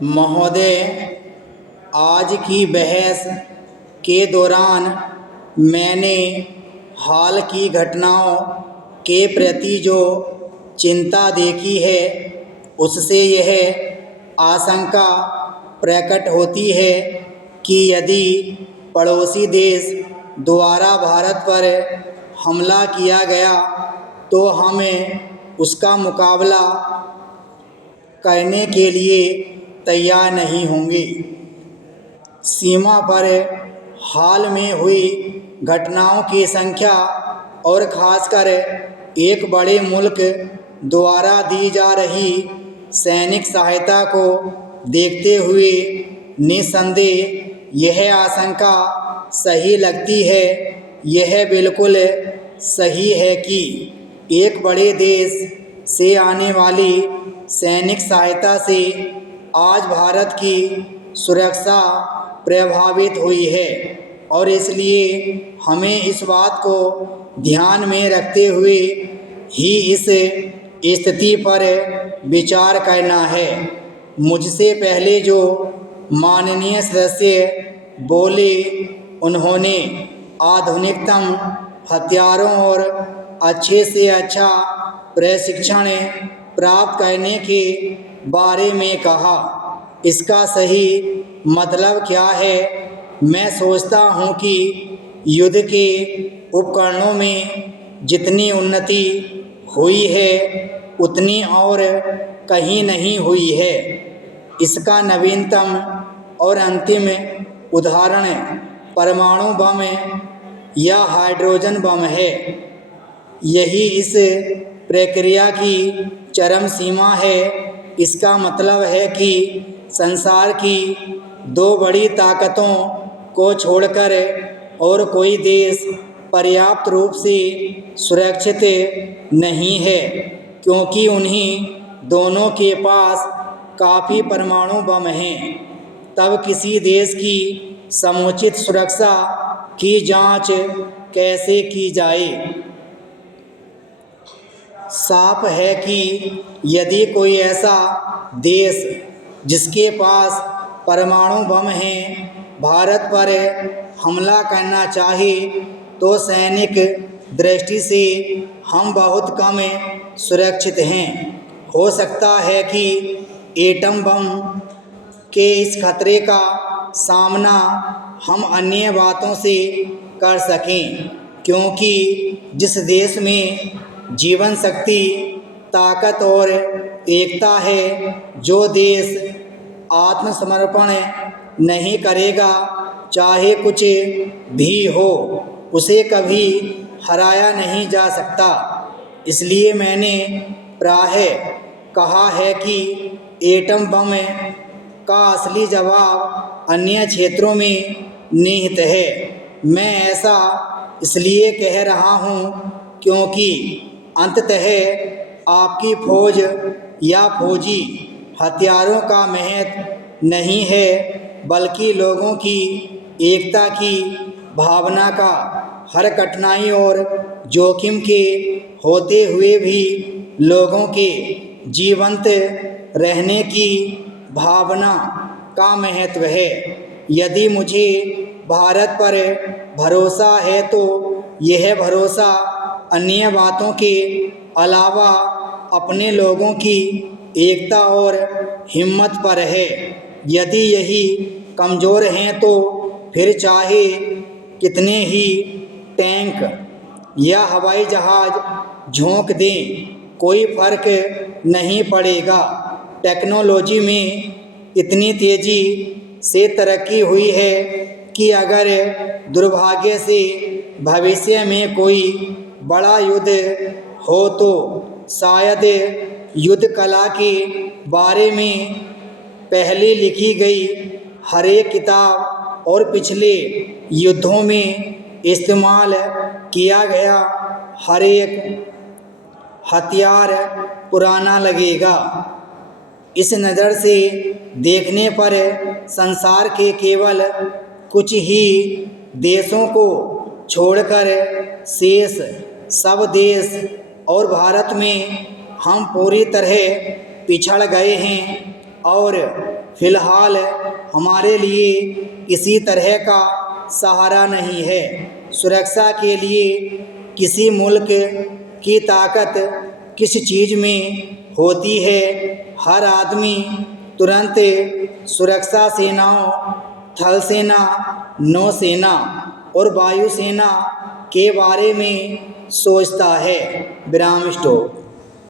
महोदय, आज की बहस के दौरान मैंने हाल की घटनाओं के प्रति जो चिंता देखी है, उससे यह आशंका प्रकट होती है कि यदि पड़ोसी देश द्वारा भारत पर हमला किया गया तो हमें उसका मुकाबला करने के लिए तैयार नहीं होंगे। सीमा पर हाल में हुई घटनाओं की संख्या और ख़ासकर एक बड़े मुल्क द्वारा दी जा रही सैनिक सहायता को देखते हुए निस्संदेह यह आशंका सही लगती है। यह बिल्कुल सही है कि एक बड़े देश से आने वाली सैनिक सहायता से आज भारत की सुरक्षा प्रभावित हुई है और इसलिए हमें इस बात को ध्यान में रखते हुए ही इस स्थिति पर विचार करना है। मुझसे पहले जो माननीय सदस्य बोले, उन्होंने आधुनिकतम हथियारों और अच्छे से अच्छा प्रशिक्षण प्राप्त करने के बारे में कहा। इसका सही मतलब क्या है? मैं सोचता हूँ कि युद्ध के उपकरणों में जितनी उन्नति हुई है उतनी और कहीं नहीं हुई है। इसका नवीनतम और अंतिम उदाहरण परमाणु बम या हाइड्रोजन बम है। यही इस प्रक्रिया की चरम सीमा है। इसका मतलब है कि संसार की दो बड़ी ताकतों को छोड़कर और कोई देश पर्याप्त रूप से सुरक्षित नहीं है, क्योंकि उन्हीं दोनों के पास काफ़ी परमाणु बम हैं। तब किसी देश की समुचित सुरक्षा की जांच कैसे की जाए? साफ है कि यदि कोई ऐसा देश जिसके पास परमाणु बम हैं भारत पर हमला करना चाहे तो सैनिक दृष्टि से हम बहुत कम सुरक्षित हैं। हो सकता है कि एटम बम के इस खतरे का सामना हम अन्य बातों से कर सकें, क्योंकि जिस देश में जीवन शक्ति, ताकत और एकता है, जो देश आत्मसमर्पण नहीं करेगा चाहे कुछ भी हो, उसे कभी हराया नहीं जा सकता। इसलिए मैंने प्रायः कहा है कि एटम बम का असली जवाब अन्य क्षेत्रों में निहित है। मैं ऐसा इसलिए कह रहा हूँ क्योंकि अंततः आपकी फौज या फौजी हथियारों का महत्व नहीं है, बल्कि लोगों की एकता की भावना का। हर कठिनाई और जोखिम के होते हुए भी लोगों के जीवंत रहने की भावना का महत्व है। यदि मुझे भारत पर भरोसा है तो यह भरोसा अन्य बातों के अलावा अपने लोगों की एकता और हिम्मत पर है। यदि यही कमज़ोर हैं तो फिर चाहे कितने ही टैंक या हवाई जहाज़ झोंक दें, कोई फ़र्क नहीं पड़ेगा। टेक्नोलॉजी में इतनी तेज़ी से तरक्की हुई है कि अगर दुर्भाग्य से भविष्य में कोई बड़ा युद्ध हो तो शायद युद्ध कला के बारे में पहले लिखी गई हर एक किताब और पिछले युद्धों में इस्तेमाल किया गया हर एक हथियार पुराना लगेगा। इस नज़र से देखने पर संसार के केवल कुछ ही देशों को छोड़कर शेष सब देश और भारत में हम पूरी तरह पिछड़ गए हैं और फ़िलहाल हमारे लिए किसी तरह का सहारा नहीं है। सुरक्षा के लिए किसी मुल्क की ताकत किस चीज़ में होती है? हर आदमी तुरंत सुरक्षा सेनाओं, थल सेना, नौसेना और वायुसेना के बारे में सोचता है। विराम स्टॉप।